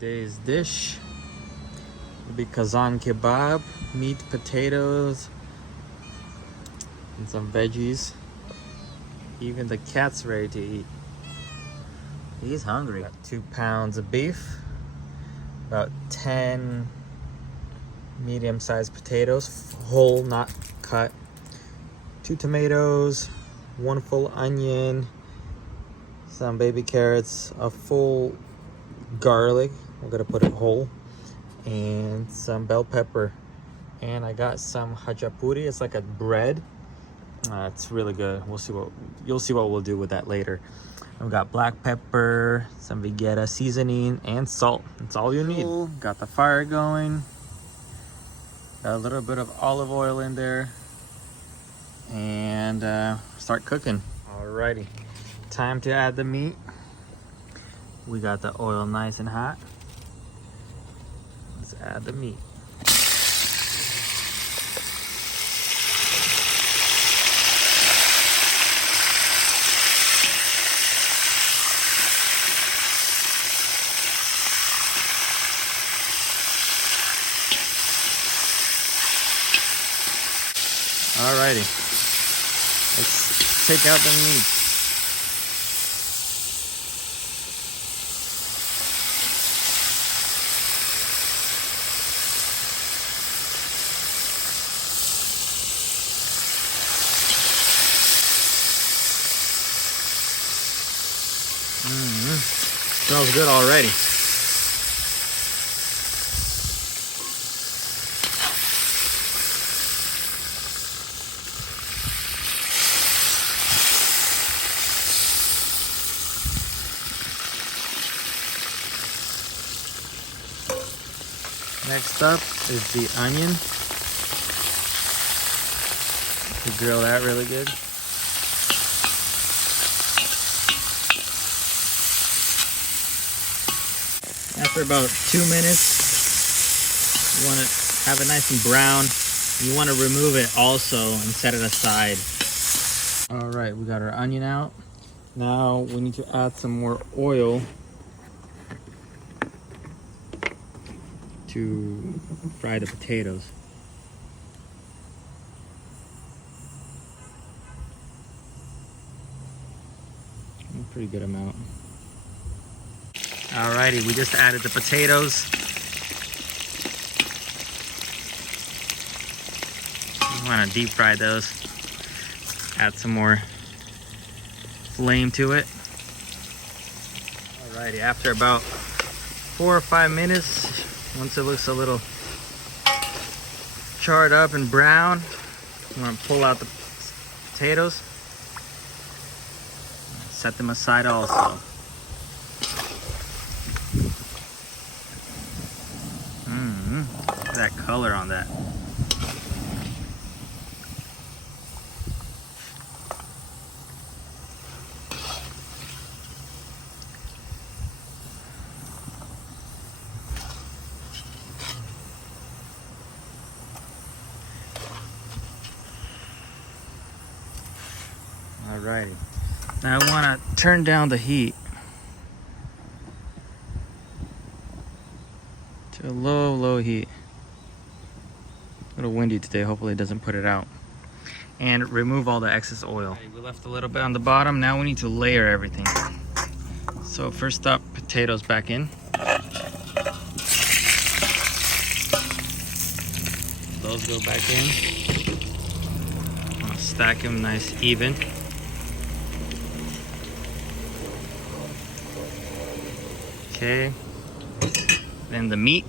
Today's dish will be Kazan kebab, meat, potatoes, and some veggies. Even the cat's ready to eat. He's hungry. Got 2 pounds of beef, about 10 medium-sized potatoes, whole, not cut, 2 tomatoes, 1 full onion, some baby carrots, a full garlic, we're gonna put it whole, and some bell pepper. And I got some hachapuri, it's like a bread. It's really good. You'll see what we'll do with that later. I've got black pepper, some vegeta seasoning, and salt. That's all you need. Got the fire going. Got a little bit of olive oil in there. And start cooking. Alrighty, time to add the meat. We got the oil nice and hot. Let's add the meat. Alrighty, let's take out the meat. Smells good already. Next up is the onion. To grill that really good. After about 2 minutes, you want to have it nice and brown. You want to remove it also and set it aside. All right, we got our onion out. Now we need to add some more oil to fry the potatoes. A pretty good amount. Alrighty, we just added the potatoes. You want to deep fry those. Add some more flame to it. Alrighty, after about 4 or 5 minutes, once it looks a little charred up and brown, you want to pull out the potatoes. Set them aside also. Look at that color on that. Alrighty. Now I want to turn down the heat to a low heat. A little windy today, hopefully it doesn't put it out. And remove all the excess oil. Okay, we left a little bit on the bottom. Now we need to layer everything. So first up, potatoes back in. Those go back in. I'll stack them nice even. Okay, then the meat.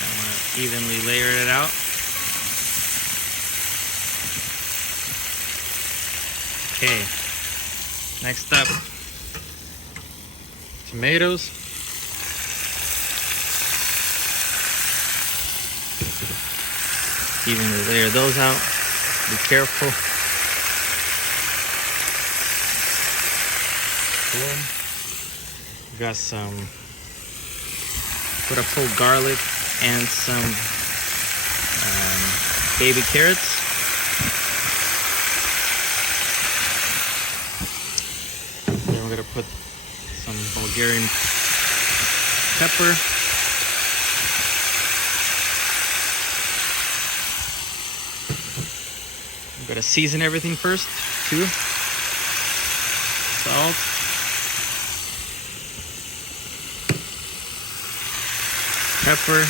I want to evenly layer it out. Okay, next up, tomatoes. Evenly layer those out. Be careful. full. Got some, put a full garlic and some baby carrots. Then we're gonna put some Bulgarian pepper. I'm gonna season everything first too. Salt. Pepper.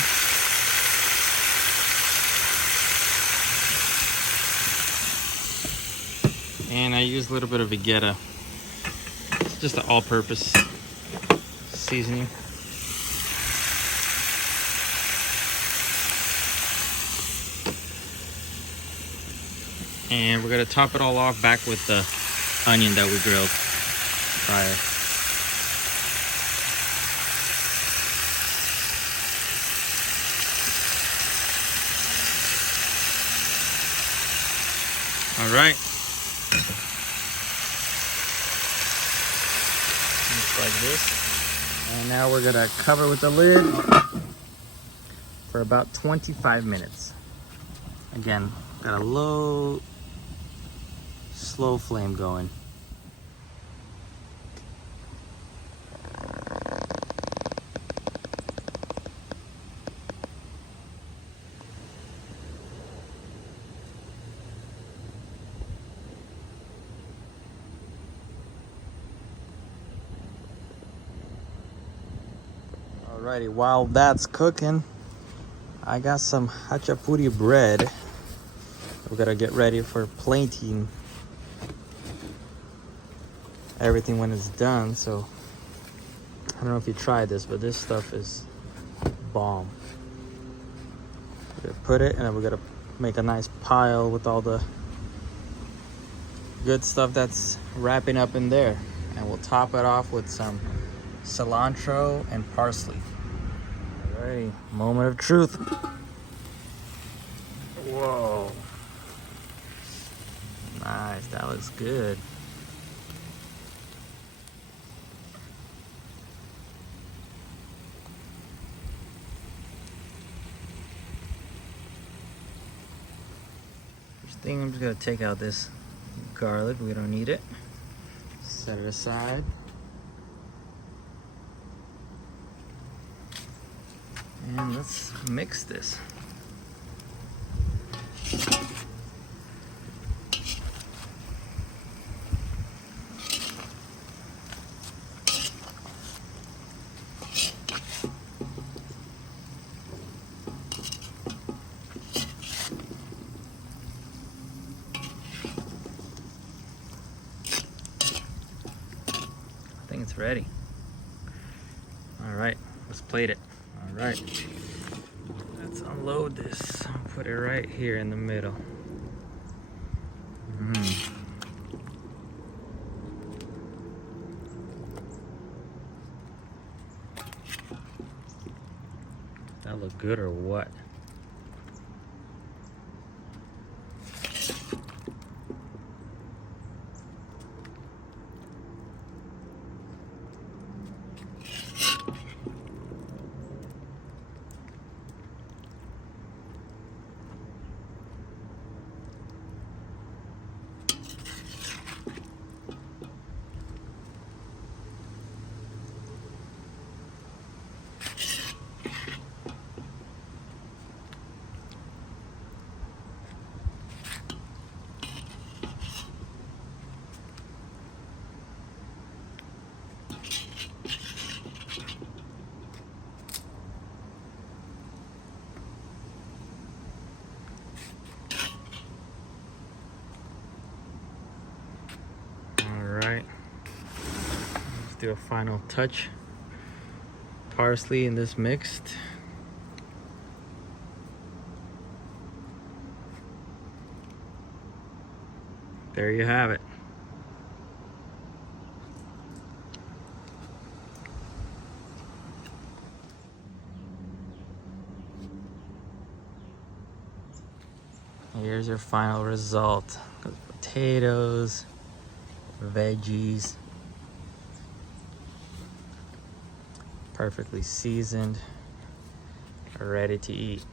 And I use a little bit of Vegeta. It's just an all-purpose seasoning. And we're gonna top it all off back with the onion that we grilled prior. All right. Looks like this. And now we're gonna cover with the lid for about 25 minutes. Again, got a low, slow flame going. Alrighty, while that's cooking, I got some hachapuri bread. We're gonna get ready for plating everything when it's done. So I don't know if you tried this, but this stuff is bomb. We're gonna put it, and then we're gonna make a nice pile with all the good stuff that's wrapping up in there, and we'll top it off with some cilantro and parsley. Alrighty, moment of truth. Whoa. Nice, that looks good. First thing, I'm just gonna take out this garlic. We don't need it. Set it aside. And let's mix this. I think it's ready. All right, let's plate it. All right, let's unload this. Put it right here in the middle. That look good or what? Do a final touch. Parsley in this mixed. There you have it. Here's your final result. Potatoes, veggies, perfectly seasoned, ready to eat.